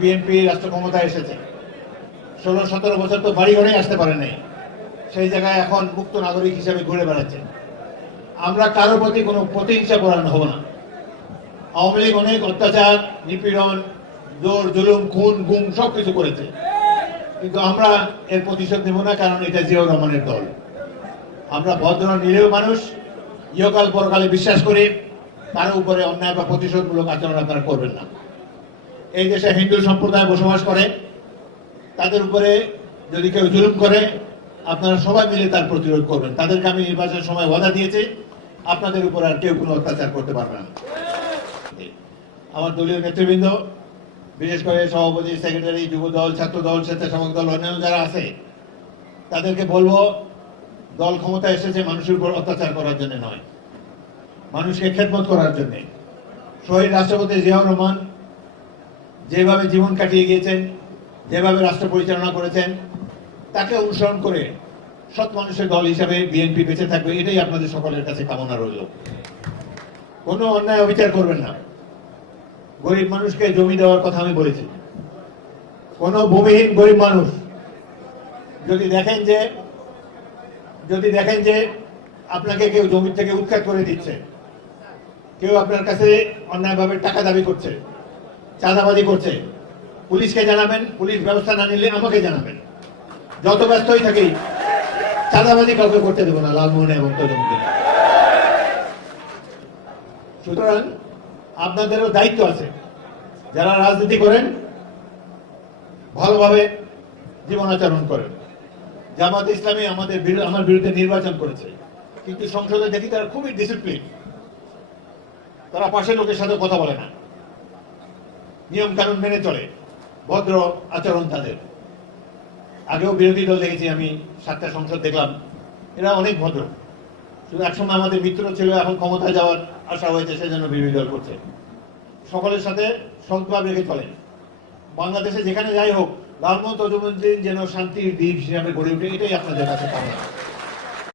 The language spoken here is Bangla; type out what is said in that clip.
বিএনপি রাষ্ট্র ক্ষমতায় এসেছে, 16-17 বছর তো বাড়ি ঘরে আসতে পারে নাই, সেই জায়গায় এখন মুক্ত নাগরিক হিসেবে ঘুরে বেড়াচ্ছে। আমরা কারোর প্রতি কোনো প্রতিহিংসা করানো হব না। আওয়ামী লীগ অনেক অত্যাচার, নিপীড়ন, জোর জুলুম, খুন গুম সবকিছু করেছে, কিন্তু আমরা এর প্রতিশোধ নেব না, কারণ এটা জিয়াউর রহমানের দল। আমরা ভদ্র নিরীহ মানুষ, ইহকাল পরকালে বিশ্বাস করি, তার উপরে অন্যায় বা প্রতিশোধমূলক আচরণ আপনারা করবেন না। এই দেশে হিন্দু সম্প্রদায় বসবাস করে, তাদের উপরে যদি কেউ জুলুম করে আপনারা সবাই মিলে তার প্রতিরোধ করবেন। তাদেরকে আমি নির্বাচনের সময় ওয়াদা দিয়েছি, আপনাদের উপর আর কেউ কোনো অত্যাচার করতে পারবে না। আমার দলীয় নেতৃবৃন্দ, বিশেষ করে সভাপতি, সেক্রেটারি, যুব দল, ছাত্র দল, স্বেচ্ছাসেবক দল, অন্যান্য যারা আছে, তাদেরকে বলবো, দল ক্ষমতা এসেছে মানুষের উপর অত্যাচার করার জন্য নয়, মানুষকে খেদমত করার জন্য। শহীদ রাষ্ট্রপতি জিয়াউর রহমান যেভাবে জীবন কাটিয়ে গিয়েছেন, যেভাবে রাষ্ট্র পরিচালনা করেছেন, তাকে অনুসরণ করে সৎ মানুষের দল হিসাবে বিএনপি বেঁচে থাকবে, এটাই আপনাদের সকলের কাছে কামনা রইল। কোনো অন্যায় অবিচার করবেন না। গরিব মানুষকে জমি দেওয়ার কথা আমি বলেছি। কোন ভূমিহীন গরিব মানুষ যদি দেখেন যে আপনাকে কেউ জমি থেকে উৎখাত করে দিচ্ছে, কেউ আপনার কাছে অন্যায়ভাবে টাকা দাবি করছে, চাঁদাবাজি করছে, পুলিশকে জানাবেন। পুলিশ ব্যবস্থা না নিলে আমাকে জানাবেন। যত ব্যস্তই থাকি, চাঁদাবাজি কাউকে করতে দেবো না লালমোহনে এবং তজমকে। সুতরাং আপনাদেরও দায়িত্ব আছে, যারা রাজনীতি করেন ভালোভাবে জীবনাচরণ করেন। জামাত ইসলামী আমার বিরুদ্ধে নির্বাচন করেছে, কিন্তু সংসদে দেখি তারা খুবই ডিসিপ্লিন। তারা পাশের লোকের সাথে কথা বলে না, নিয়ম কানুন মেনে চলে, ভদ্র আচরণ তাদের। আগেও বিরোধী দল দেখেছি আমি, 7টা সংসদ দেখলাম, এরা অনেক ভদ্র। শুধু একসময় আমাদের মিত্র ছিল, এখন ক্ষমতায় যাওয়ার আশা হয়েছে, সেজন্য বিরোধী দল করছে। সকলের সাথে সদ্ভাব রেখে চলে। বাংলাদেশে যেখানে যাই হোক, লালমোহন তজুমুদ্দিন যেন শান্তির দ্বীপ হিসাবে গড়ে ওঠে, এটাই আপনাদের কাছে কামনা।